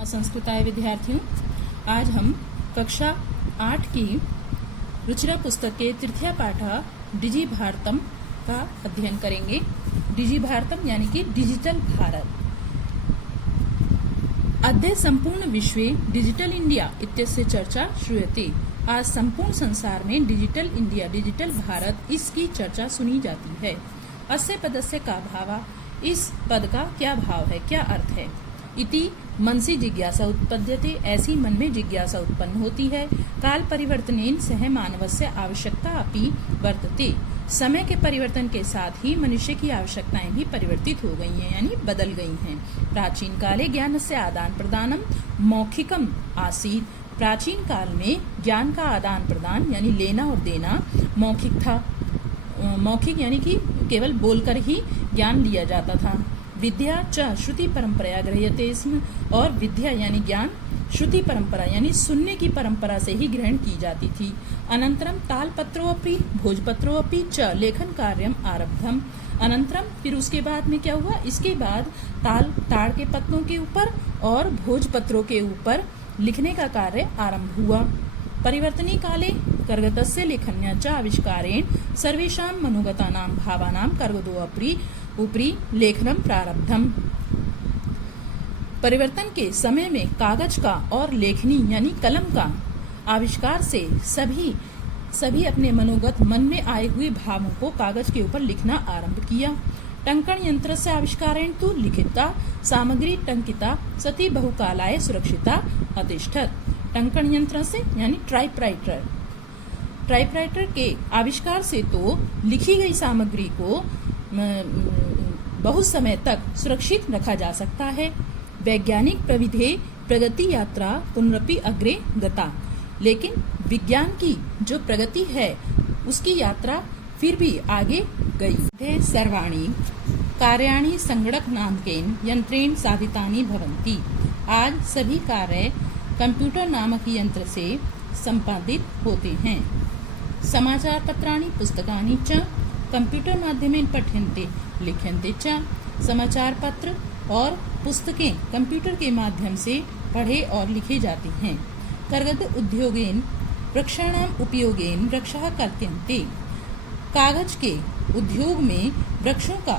संस्कृताय विद्यार्थियों, आज हम कक्षा 8 की रुचिरा पुस्तक के तृतीय पाठ डिजी भारतम का अध्ययन करेंगे। डिजी भारतम यानी कि डिजिटल भारत। अद्य संपूर्ण विश्वे डिजिटल इंडिया इत्यस्य चर्चा श्रूयते। आज संपूर्ण संसार में डिजिटल इंडिया, डिजिटल भारत, इसकी चर्चा सुनी जाती है। अस्य पदस्य का भाव, इस पद का क्या भाव है, क्या अर्थ है। इति मनसि जिज्ञासा उत्पद्यते, ऐसी मन में जिज्ञासा उत्पन्न होती है। काल परिवर्तनेन सह मानवस्य आवश्यकता अपि वर्तते, समय के परिवर्तन के साथ ही मनुष्य की आवश्यकताएं भी परिवर्तित हो गई हैं, यानी बदल गई हैं। प्राचीन काले ज्ञानस्य आदान प्रदानम मौखिकम आसीत्, प्राचीन काल में ज्ञान का आदान प्रदान यानी लेना और देना मौखिक था। मौखिक यानी कि केवल बोलकर ही ज्ञान लिया जाता था। विद्या च श्रुति परंपरा गृह्यते स्म, और विद्या यानी ज्ञान श्रुति परंपरा यानी सुनने की परंपरा से ही ग्रहण की जाती थी। अनंतरम तालपत्रोऽपि भोजपत्रोऽपि च लेखन कार्यम आरब्धम, अनंतरम फिर उसके बाद में क्या हुआ, इसके बाद ताड़ के पत्तों के ऊपर और भोजपत्रों के ऊपर लिखने का कार्य आरंभ हुआ। परिवर्तनी काले कर्गतस्य लेखन्या च आविष्कारेण सर्वेषां मनोगतानां भावानां कर्गदोऽपि उपरि लेखनम प्रारब्धम। परिवर्तन के समय में कागज का और लेखनी यानी कलम का आविष्कार से सभी अपने मनोगत मन में आए हुए भावों को कागज के ऊपर लिखना आरंभ किया। टंकण यंत्र से आविष्कारेण तु लिखिता सामग्री टंकिता सती बहुकालाय सुरक्षिता अतिष्ठत। टंकण यंत्र से यानी टाइपराइटर के आविष्कार से तो लिखी गई सामग्री को बहुत समय तक सुरक्षित रखा जा सकता है। वैज्ञानिक प्रविधि प्रगति यात्रा पुनरपि अग्रे गता, लेकिन विज्ञान की जो प्रगति है उसकी यात्रा फिर भी आगे गई। सर्वाणि कार्याणि संगणक नामकेन यंत्रेण साधितानि भवन्ति, आज सभी कार्य कंप्यूटर नामक यंत्र से संपादित होते हैं। समाचार पत्राणि पुस्तकानि च कंप्यूटर माध्यमेन पठ्यन्ते लिख्यन्ते च, समाचार पत्र और पुस्तकें कंप्यूटर के माध्यम से पढ़े और लिखे जाते हैं। कर्गद उद्योगेन वृक्षाणाम उपयोगेन वृक्षः कर्त्यन्ते, कागज के उद्योग में वृक्षों का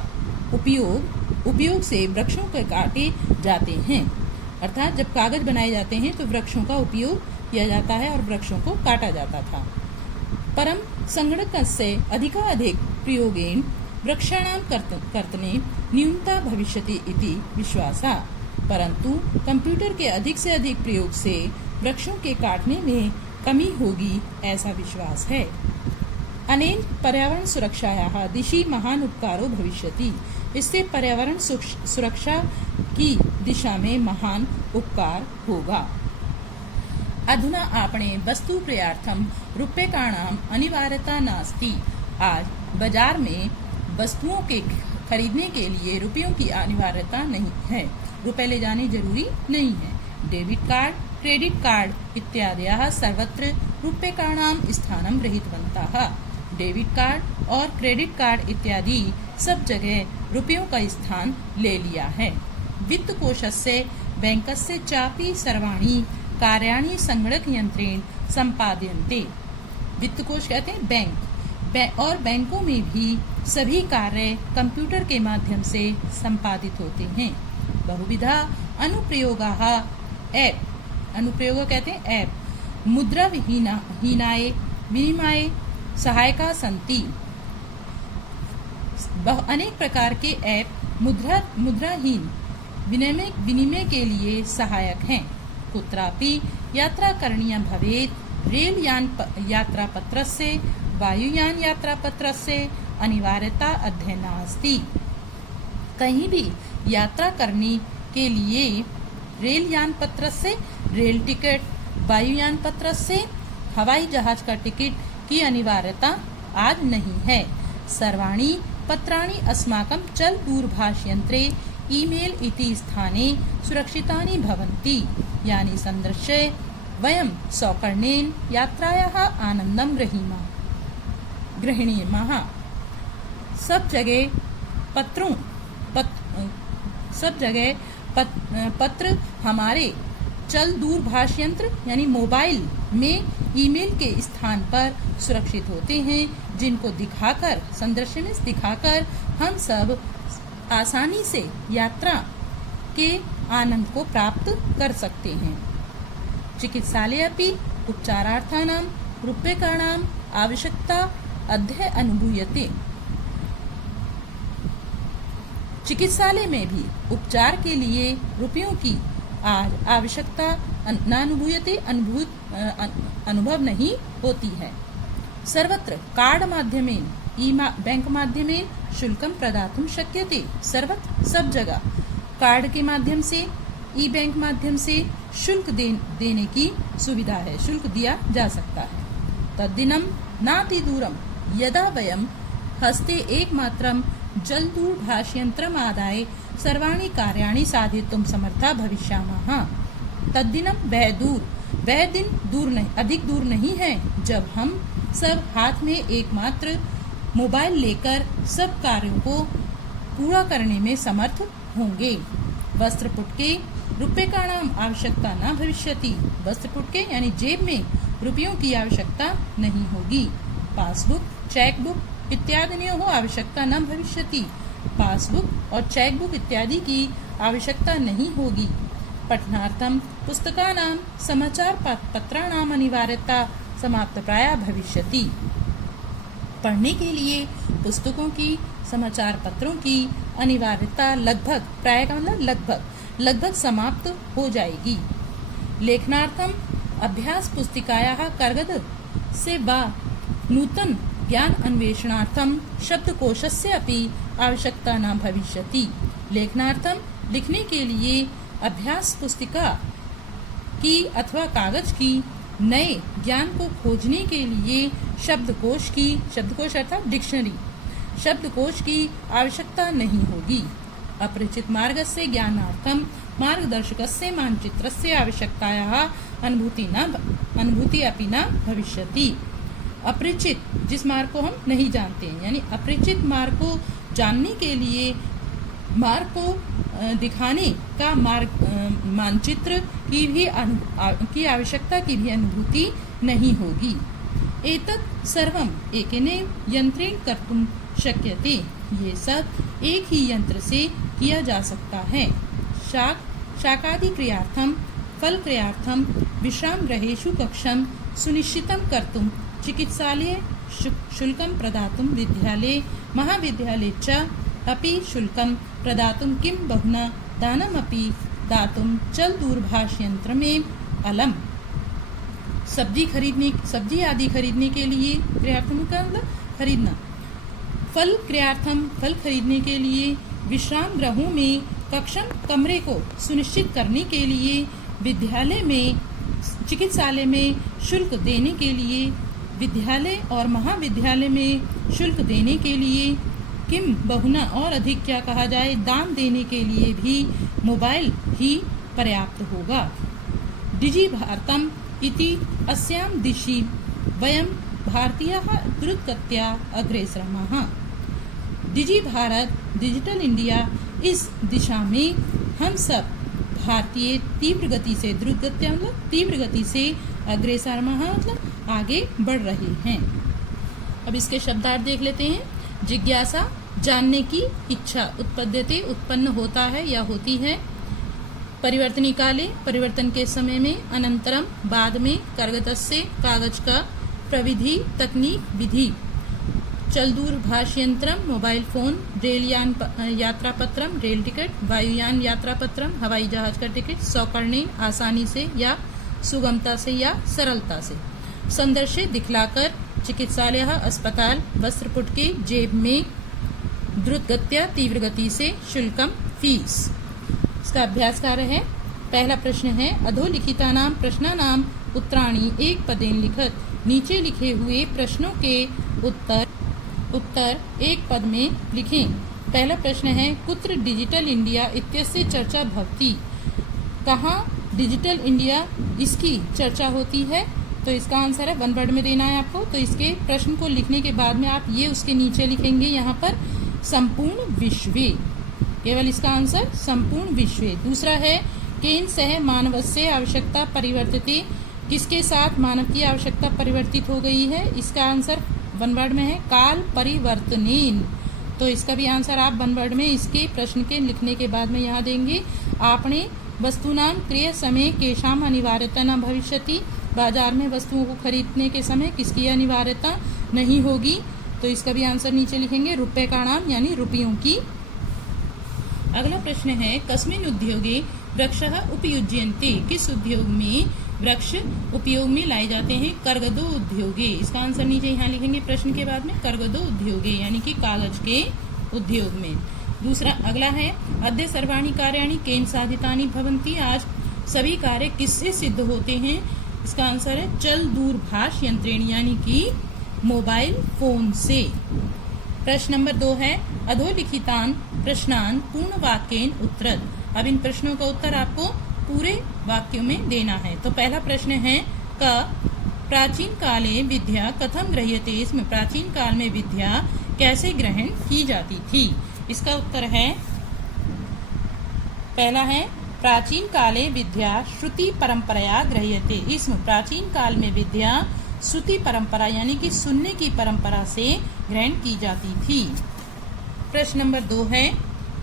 उपयोग से वृक्षों के काटे जाते हैं। अर्थात जब कागज बनाए जाते हैं तो वृक्षों का उपयोग किया जाता है और वृक्षों को काटा जाता था। परम संगणकस्य अधिकाधिक प्रयोगेन वृक्षाणां कर्तने न्यूनता भविष्यति इति विश्वासा, परंतु कंप्यूटर के अधिक से अधिक प्रयोग से वृक्षों के काटने में कमी होगी, ऐसा विश्वास है। अनेन पर्यावरण सुरक्षायाः दिशि महान उपकारो भविष्यति, इससे पर्यावरण सुरक्षा की दिशा में महान उपकार होगा। अधुना आपणे वस्तु क्रयार्थम रूप्यकाणाम अनिवार्यता नास्ति, आज बाजार में वस्तुओं के खरीदने के लिए रुपयों की अनिवार्यता नहीं है, रुपए ले जाने जरूरी नहीं है। डेबिट कार्ड, क्रेडिट कार्ड इत्यादयः सर्वत्र रूप्यकाणाम स्थानं गृहीतवन्तः, डेबिट कार्ड और क्रेडिट कार्ड इत्यादि सब जगह रुपयों का स्थान ले लिया है। वित्त कोशस्य बैंकस्य चापि सर्वाणि कार्याणि संगणक यंत्रेण संपाद्यन्ते, वित्त कोश कहते हैं बैंक, और बैंकों में भी सभी कार्य कंप्यूटर के माध्यम से संपादित होते हैं। बहुविधा अनुप्रयोगाः ऐप, अनुप्रयोग कहते हैं ऐप, मुद्रा हीनाय विनिमय सहायका सन्ति, अनेक प्रकार के ऐप मुद्राहीन विनिमय के लिए सहायक हैं। कुत्रापि यात्रा करणीया भवेत्, रेल यात्रा पत्रस्य वायुयान यात्रा पत्रस्य अनिवार्यता अद्य नास्ति, कहीं भी यात्रा करने के लिए रेल यान पत्र से रेल टिकट, वायुयान पत्र से हवाई जहाज का टिकट की अनिवार्यता आज नहीं है। सर्वाणि पत्राणि अस्माकं चल दूरभाष यंत्रे ईमेल इति स्थाने सुरक्षितानि भवन्ति, यानी संदृश्य वयं सौकर्णेन यात्रायाः आनंदं गृह्णीमः। सब जगह पत्र हमारे चल दूरभाष यंत्र यानी मोबाइल में ईमेल के स्थान पर सुरक्षित होते हैं, जिनको दिखाकर, संदर्शन में दिखाकर हम सब आसानी से यात्रा के आनंद को प्राप्त कर सकते हैं। चिकित्सालय अपि उपचारार्थानां रूप्यकाणां आवश्यकता अद्य अनुभूयते। चिकित्सालय में भी उपचार के लिए रुपयों की आज आवश्यकता नानुभूयते अनुभव नहीं होती है। सर्वत्र कार्ड माध्यमेन बैंक माध्यमेन शुल्कं प्रदातुं शक्यते। सर्वत्र सब जगह कार्ड के माध्यम से, ई बैंक माध्यम से शुल्क देने की सुविधा है, शुल्क दिया जा सकता है। तद्दिनं नाति दूरं यदा वयं हस्ते एकमात्रं जलदूरभाषयन्त्रम् आदाय सर्वाणि कार्याणि साधितुं समर्था भविष्यामः। तद्दिनं वह दिन अधिक दूर नहीं है जब हम सब हाथ में एकमात्र मोबाइल लेकर सब कार्यों को पूरा करने में समर्थ होंगे। वस्त्रपुटके रूप्यकाणां आवश्यकता न भविष्यति। वस्त्रपुटके यानी जेब में रुपयों की आवश्यकता नहीं होगी। पासबुक, चेकबुक इत्यादियों आवश्यकता न भविष्यति। पासबुक और चेकबुक इत्यादि की आवश्यकता नहीं होगी। पठनार्थं पुस्तकानां समाचार पत्राणां अनिवार्यता समाप्तप्राया भविष्यति। पढ़ने के लिए पुस्तकों की, समाचार पत्रों की अनिवार्यता लगभग, प्राय का मतलब लगभग समाप्त हो जाएगी। लेखनार्थम अभ्यास पुस्तिकायाः कागद से वा नूतन ज्ञान अन्वेषणार्थम शब्दकोशस्य अपि आवश्यकता न भविष्यति। लेखनार्थम लिखने के लिए अभ्यास पुस्तिका की अथवा कागज की नए ज्ञान को खोजने के लिए शब्दकोश अर्थात डिक्शनरी, शब्दकोश की आवश्यकता नहीं होगी। अपरिचित मार्गस्य ज्ञानार्थम मार्गदर्शकस्य मानचित्रस्य आवश्यकतायाः अनुभूति अपि न भविष्यति। अपरिचित जिस मार्ग को हम नहीं जानते हैं, यानी अपरिचित मार्ग को जानने के लिए मार्ग को दिखाने का मानचित्र की आवश्यकता की भी अनुभूति नहीं होगी। एतत् सर्वम् एकेनैव यंत्रेण कर्तुं शक्यते। ये सब एक ही यंत्र से किया जा सकता है। शाकादि क्रियार्थम, फल क्रियार्थम विश्राम ग्रहेषु कक्षं सुनिश्चितं कर्तुं चिकित्सालये शुल्कं प्रदातुं विद्यालये महाविद्यालये च अपि शुल्कं प्रदातुं किं बहुना दानमपि दातुं चल दूरभाष यंत्र में अलम। सब्जी आदि खरीदने के लिए, क्रियार्थम का मतलब खरीदना। फल क्रियार्थम, फल खरीदने के लिए। विश्राम गृहों में कक्षम, कमरे को सुनिश्चित करने के लिए। विद्यालय में, चिकित्सालय में शुल्क देने के लिए। विद्यालय और महाविद्यालय में शुल्क देने के लिए। किम बहुना और अधिक क्या कहा जाए, दान देने के लिए भी मोबाइल ही पर्याप्त होगा। डिजि भारतम इति अस्यां दिशि वयं भारतीयाः द्रुतगत्या अग्रेसरामः। डिजि भारत, डिजिटल इंडिया, इस दिशा में हम सब भारतीय तीव्र गति से, द्रुतगत्या मतलब तीव्र गति से, अग्रेसरामः मतलब आगे बढ़ रहे हैं। अब इसके शब्दार्थ देख लेते हैं। जिज्ञासा, जानने की इच्छा। उत्पद्यते, उत्पन्न होता है या होती है। परिवर्तनी काले, परिवर्तन के समय में। अनंतरम, बाद में। कागतस्य, कागज का। प्रविधि, तकनीक, विधि। चल दूरभाष यंत्रम, मोबाइल फोन। रेलयान यात्रा पत्रम, रेल टिकट। वायुयान यात्रा पत्रम, हवाई जहाज का टिकट। सौकड़ने, आसानी से या सुगमता से या सरलता से। संदर्शे, दिखलाकर। चिकित्सालय, अस्पताल। वस्त्रपुटके, जेब में। द्रुतगत्या, तीव्र गति से। शुल्कम, फीस। इसका अभ्यास कार्य है। पहला प्रश्न है, अधोलिखितानां प्रश्नानां उत्तराणि एक पदेन लिखत। नीचे लिखे हुए प्रश्नों के उत्तर एक पद में लिखें। पहला प्रश्न है, कुत्र डिजिटल इंडिया इत्यस्य चर्चा भवति। कहाँ डिजिटल इंडिया इसकी चर्चा होती है? तो इसका आंसर है, वन वर्ड में देना है आपको। तो इसके प्रश्न को लिखने के बाद में आप ये उसके नीचे लिखेंगे यहाँ पर संपूर्ण विश्व। केवल इसका आंसर संपूर्ण विश्व। दूसरा है, केन सह मानवस्य आवश्यकता परिवर्तित, किसके साथ मानव की आवश्यकता परिवर्तित हो गई है? इसका आंसर वन वर्ड में है काल परिवर्तनेन। तो इसका भी आंसर आप वन वर्ड में इसके प्रश्न के लिखने के बाद में यहाँ देंगे। आपने वस्तुनाम क्रय समय केशाम अनिवार्यता न भविष्यति, बाजार में वस्तुओं को खरीदने के समय किसकी अनिवार्यता नहीं होगी? तो इसका भी आंसर नीचे लिखेंगे रुपए का नाम यानी रुपयों की। अगला प्रश्न है कस्मिन् उद्योगे वृक्षः उपयुज्यन्ते, किस उद्योग में वृक्ष उपयोग में लाए जाते हैं? कर्गदो उद्योगे। इसका आंसर नीचे यहाँ लिखेंगे प्रश्न के बाद में कर्गदो उद्योगे यानी कि कागज के उद्योग में। दूसरा अगला है अद्य सर्वाणि कार्याणि केन साधितानि भवन्ति, आज सभी कार्य किससे सिद्ध होते हैं? इसका आंसर है चल दूरभाष यंत्रेण यानी कि मोबाइल फोन से। प्रश्न नंबर 2 है अधोलिखितान प्रश्नान पूर्ण वाक्येन उत्तरत। अब इन प्रश्नों का उत्तर आपको पूरे वाक्यों में देना है। तो पहला प्रश्न है क प्राचीन काले विद्या कथम गृह्यते, इसमें प्राचीन काल में विद्या कैसे ग्रहण की जाती थी? इसका उत्तर है पहला है प्राचीन काले विद्या श्रुति परंपराया गृह्यते, इसमें प्राचीन काल में विद्या श्रुति परंपरा यानी कि सुनने की परंपरा से ग्रहण की जाती थी। प्रश्न नंबर 2 है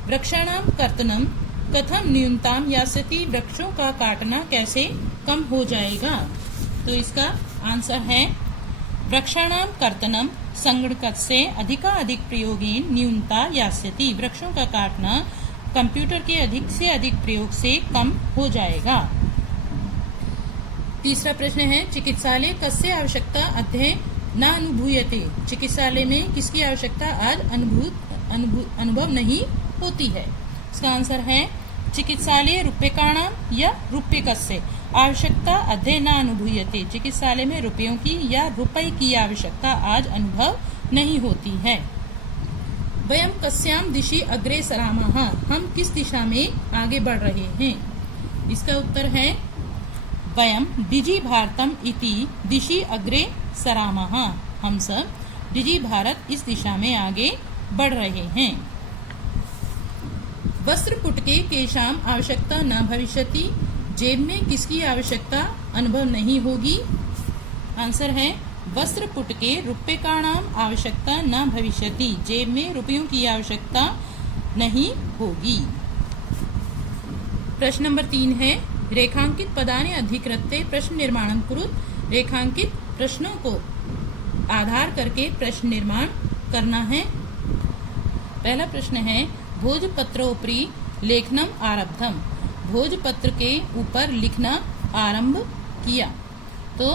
वृक्षाणाम कर्तनम कथम न्यूनताम यास्यति, वृक्षों का काटना कैसे कम हो जाएगा? तो इसका आंसर है वृक्षाणाम कर्तनम संगणकस्य अधिकाधिक प्रयोगेन न्यूनता यास्यति, वृक्षों का काटना कंप्यूटर के अधिक से अधिक प्रयोग से कम हो जाएगा। तीसरा प्रश्न है चिकित्सालय कस्य आवश्यकता अद्य न अनुभूयते, चिकित्सालय में किसकी आवश्यकता आज अनुभव नहीं होती है? इसका आंसर है चिकित्सालय रूप्यकाणाम या रूप्यकस्य आवश्यकता अद्य न अनुभूयते, चिकित्सालय में रुपयों की या रुपए की आवश्यकता आज अनुभव नहीं होती है। वयम कस्याम दिशि अग्रे सरामः, हम किस दिशा में आगे बढ़ रहे हैं? इसका उत्तर है वयम डिजि भारतम इति दिशि अग्रे सरामः, हम सब डिजि भारत इस दिशा में आगे बढ़ रहे हैं। वस्त्र पुटके केशाम आवश्यकता न भविष्यति, जेब में किसकी आवश्यकता अनुभव नहीं होगी? आंसर है वस्त्र पुटके रूप्यकाणाम आवश्यकता न भविष्यति, जेब में रुपयों की आवश्यकता नहीं होगी। प्रश्न नंबर 3 है रेखांकित पदानि अधिकृत्य प्रश्न निर्माणं कुरुत, रेखांकित प्रश्नों को आधार करके प्रश्न निर्माण करना है। पहला प्रश्न है भोजपत्रोपरि लेखनम आरब्धम, भोजपत्र के ऊपर लिखना आरंभ किया। तो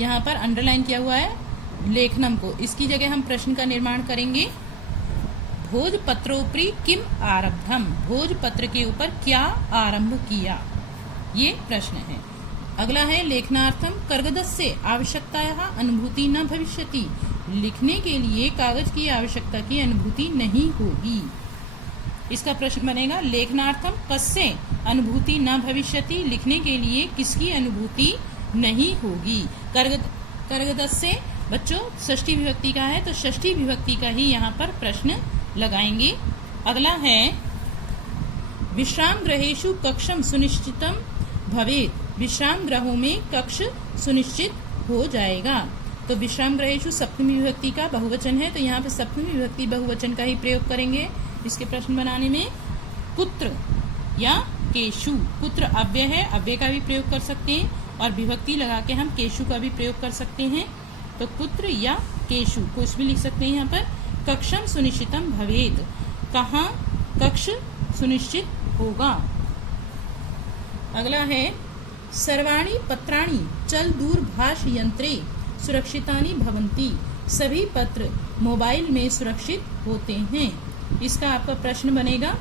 यहाँ पर अंडरलाइन किया हुआ है लेखनम को, इसकी जगह हम प्रश्न का निर्माण करेंगे भोजपत्रोपरि किम आरब्धम, भोजपत्र के ऊपर क्या आरंभ किया, ये प्रश्न है। अगला है लेखनार्थम कर्गदस्य आवश्यकतायाः अनुभूति न भविष्यति, लिखने के लिए कागज की आवश्यकता की अनुभूति नहीं होगी। इसका प्रश्न बनेगा लेखनार्थम कस्य अनुभूति न भविष्यति, लिखने के लिए किसकी अनुभूति नहीं होगी। कर्गदस्य बच्चों षष्ठी विभक्ति का है, तो षष्ठी विभक्ति का ही यहाँ पर प्रश्न लगाएंगे। अगला है विश्राम गृहेषु कक्षम सुनिश्चितम भवेत्, विश्राम गृहों में कक्ष सुनिश्चित हो जाएगा। तो विश्राम गृहेषु सप्तमी विभक्ति का बहुवचन है, तो यहाँ पे सप्तमी विभक्ति बहुवचन का ही प्रयोग करेंगे इसके प्रश्न बनाने में। कुत्र या केशु, कुत्र अव्यय है, अव्यय का भी प्रयोग कर सकते हैं और विभक्ति लगा के हम केशु का भी प्रयोग कर सकते हैं। तो कुत्र या केशु कुछ भी लिख सकते हैं यहाँ पर। कक्षम सुनिश्चितम भवेत्, कहाँ कक्ष सुनिश्चित होगा। अगला है सर्वाणि पत्राणि चल दूरभाष यंत्रे सुरक्षितानि भवन्ति, सभी पत्र मोबाइल में सुरक्षित होते हैं। इसका आपका प्रश्न बनेगा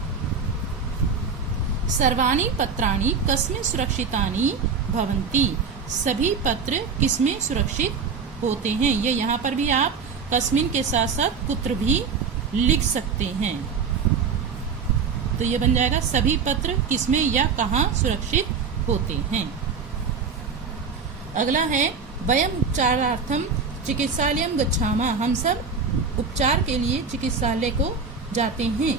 सर्वाणि पत्राणि कस्मिन् सुरक्षितानि भवन्ति, सभी पत्र किसमें सुरक्षित होते हैं। ये यहाँ पर भी आप कस्मिन् के साथ साथ कुत्र भी लिख सकते हैं। तो ये बन जाएगा सभी पत्र किसमें या कहाँ सुरक्षित होते हैं। अगला है वयम उपचारार्थम चिकित्सालयम गच्छामः, हम सब उपचार के लिए चिकित्सालय को जाते हैं।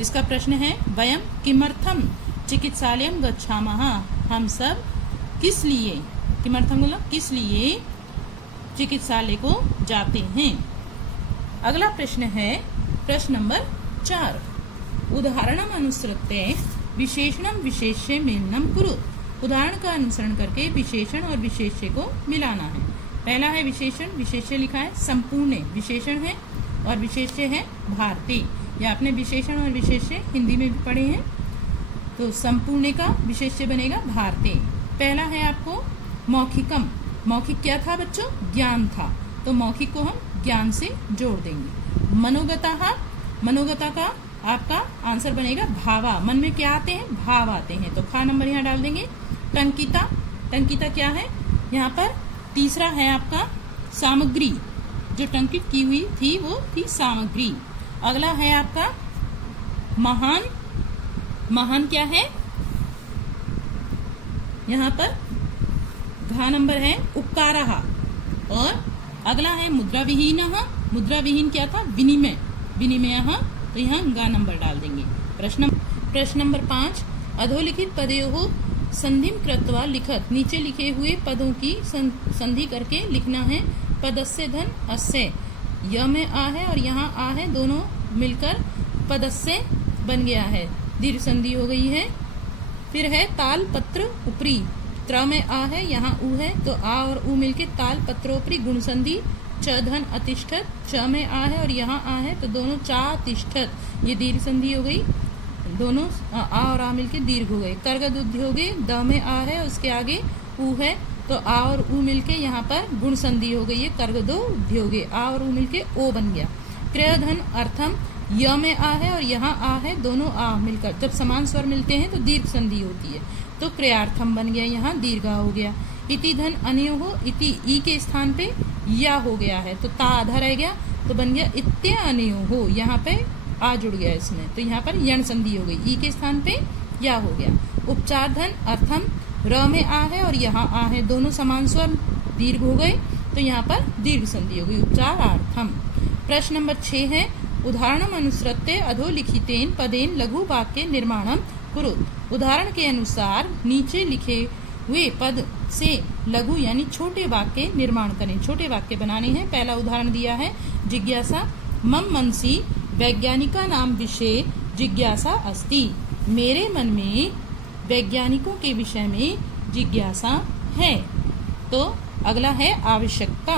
इसका प्रश्न है वयम किमर्थम चिकित्सालयं गच्छामः, हम सब किस लिए, किमर्थम बोला, किस लिए चिकित्सालय को जाते हैं। अगला प्रश्न है प्रश्न नंबर 4, उदाहरणम अनुसृत्य विशेषणम विशेष्य मेलनम कुरुत। उदाहरण का अनुसरण करके विशेषण और विशेष्य को मिलाना है। पहला है विशेषण, विशेष्य लिखा है संपूर्ण, विशेषण है और विशेष्य है भारतीय। या आपने विशेषण और विशेष्य हिंदी में भी पढ़े हैं। तो संपूर्ण का विशेष्य बनेगा भारतीय। पहला है आपको मौखिकम। मौखिक क्या था बच्चों, ज्ञान था, तो मौखिक को हम ज्ञान से जोड़ देंगे। मनोगता, मनोगता का आपका आंसर बनेगा भावा। मन में क्या आते हैं, भाव आते हैं, तो खा नंबर यहाँ डाल देंगे। टंकिता, टंकिता क्या है, यहाँ पर तीसरा है आपका सामग्री, जो टंकित की हुई थी वो थी सामग्री। अगला है आपका महान, महान क्या है, यहाँ पर घा नंबर है उपकारः। और अगला है मुद्रा विहीन, मुद्रा विहीन क्या था, विनिमय, विनिमय, तो यहाँ गा नंबर डाल देंगे। प्रश्न नंबर 5, अधोलिखित पदयोः संधिम कृत्वा लिखत। नीचे लिखे हुए पदों की संधि करके लिखना है। पदस्य धन अस्य, य में आ है और यहाँ आ है, दोनों मिलकर पदस्य बन गया है, दीर्घ संधि हो गई है। फिर है ताल पत्र ऊपरी, त्र में आ है, यहाँ ऊ है, तो आ और ऊ मिलके ताल पत्रोपरी गुण संधि। च धन अतिष्ठत, च में आ है और यहाँ आ है, तो दोनों चा तिष्ठत, ये दीर्घ संधि हो गई, दोनों आ और आ मिलके दीर्घ हो गए। कर्गद उद्योगे, द में आ है, उसके आगे ऊ है, तो आ और ऊ मिलके यहाँ पर गुण संधि हो गई है, कर्गदो उद्योगे, आ और ऊ मिलके ओ बन गया। क्रय धन अर्थम, य में आ है और यहाँ आ है, दोनों आ मिलकर जब समान स्वर मिलते हैं तो दीर्घ संधि होती है, तो क्रयार्थम बन गया, यहाँ दीर्घा हो गया। इति धन अनयोः, इति ई के स्थान पे या हो गया है, तो ता आधा रह गया, तो बन गया इत्य अनयोः, यहाँ पे आ जुड़ गया इसमें, तो यहाँ पर यण संधि हो गई, ई के स्थान पे या हो गया। उपचार धन अर्थम, र में आ है और यहाँ आ है, दोनों समान स्वर दीर्घ हो गए, तो यहाँ पर दीर्घ संधि हो गई, उपचारार्थम। प्रश्न नंबर 6 है उदाहरणम अनुसृत्य अधोलिखितेन पदेन लघु वाक्य निर्माणम कुरुत। उदाहरण के अनुसार नीचे लिखे हुए पद से लघु यानी छोटे वाक्य निर्माण करें, छोटे वाक्य बनाने हैं। पहला उदाहरण दिया है जिज्ञासा, मम मनसि वैज्ञानिका नाम विषय जिज्ञासा अस्ति। मेरे मन में वैज्ञानिकों के विषय में जिज्ञासा है। तो अगला है आवश्यकता।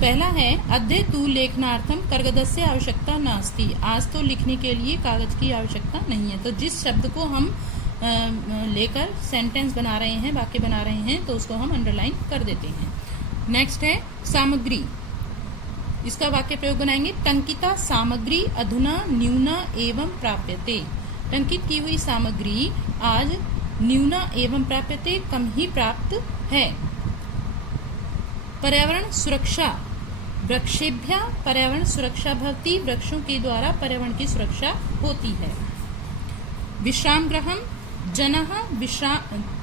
पहला है अद्य तु लेखनार्थम कर्गदस्य आवश्यकता नास्ति। आज तो लिखने के लिए कागज की आवश्यकता नहीं है। तो जिस शब्द को हम लेकर सेंटेंस बना रहे हैं, वाक्य बना रहे हैं, तो उसको हम अंडरलाइन कर देते हैं। नेक्स्ट है सामग्री। इसका वाक्य प्रयोग बनाएंगे। टंकिता सामग्री अधुना न्यूना एवं प्राप्यते। टंकित की हुई सामग्री आज न्यूना एवं प्राप्यते, कम ही प्राप्त है। पर्यावरण सुरक्षा। वृक्षेभ्य पर्यावरण सुरक्षा भवति। वृक्षों के द्वारा पर्यावरण की सुरक्षा होती है। विश्राम गृहम जनः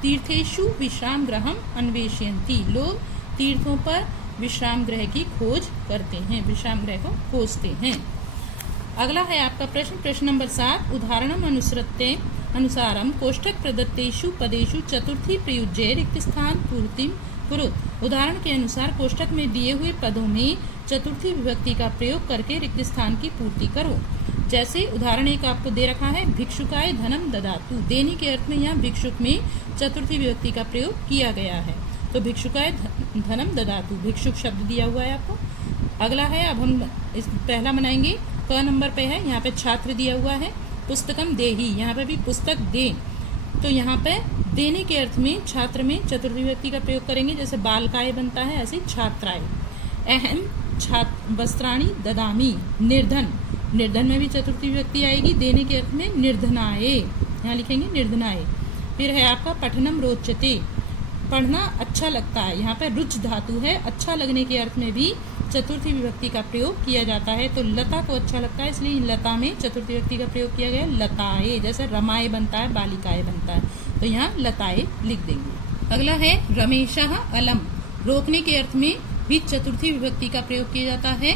तीर्थेषु विश्राम गृहम अन्वेषयन्ति। लोग तीर्थों पर विश्राम गृह की खोज करते हैं, विश्राम गृह को खोजते हैं। अगला है आपका प्रश्न नंबर 7। उदाहरणम अनुसृत्य अनुसारम कोष्ठक प्रदत्तेषु पदेषु चतुर्थी प्रयुज्य रिक्त स्थान पूर्तिम कुरुत। उदाहरण के अनुसार कोष्ठक में दिए हुए पदों में चतुर्थी विभक्ति का प्रयोग करके रिक्त स्थान की पूर्ति करो। जैसे उदाहरण एक आपको दे रखा है, भिक्षुकाय धनम ददातु। देने के अर्थ में यहाँ भिक्षुक में चतुर्थी विभक्ति का प्रयोग किया गया है, तो भिक्षुकाय धनम ददातु, भिक्षुक शब्द दिया हुआ है आपको। अगला है, अब हम इस पहला बनाएंगे, क नंबर पे है, यहाँ पे छात्र दिया हुआ है। पुस्तकम देहि, यहाँ पे भी पुस्तक दे, तो यहाँ पे देने के अर्थ में छात्र में चतुर्थी विभक्ति का प्रयोग करेंगे। जैसे बालकाय बनता है, ऐसे छात्राय। अहम वस्त्राणि ददामी। निर्धन, निर्धन में भी चतुर्थी विभक्ति आएगी, देने के अर्थ में निर्धनाय, यहाँ लिखेंगे निर्धनाय। फिर है आपका पठनम रोचते, पढ़ना अच्छा लगता है। यहाँ पे रुच धातु है, अच्छा लगने के अर्थ में भी चतुर्थी विभक्ति का प्रयोग किया जाता है। तो लता को अच्छा लगता है, इसलिए लता में चतुर्थी विभक्ति का प्रयोग किया गया लताए। जैसे रमाए बनता है, बालिकाए बनता है, तो यहाँ लताए लिख देंगे। अगला है रमेशः अलम। रोकने के अर्थ में भी चतुर्थी विभक्ति का प्रयोग किया जाता है,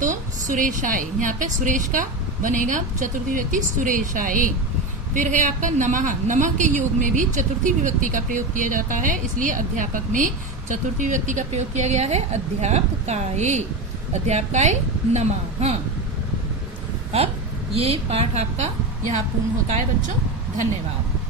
तो सुरेशाय। यहाँ पे सुरेश का बनेगा चतुर्थी विभक्ति सुरेशाय। फिर है आपका नमः। नमः के योग में भी चतुर्थी विभक्ति का प्रयोग किया जाता है, इसलिए अध्यापक में चतुर्थी विभक्ति का प्रयोग किया गया है अध्यापकाय। अध्यापकाय नमः। अब ये पाठ आपका यहाँ पूर्ण होता है बच्चों। धन्यवाद।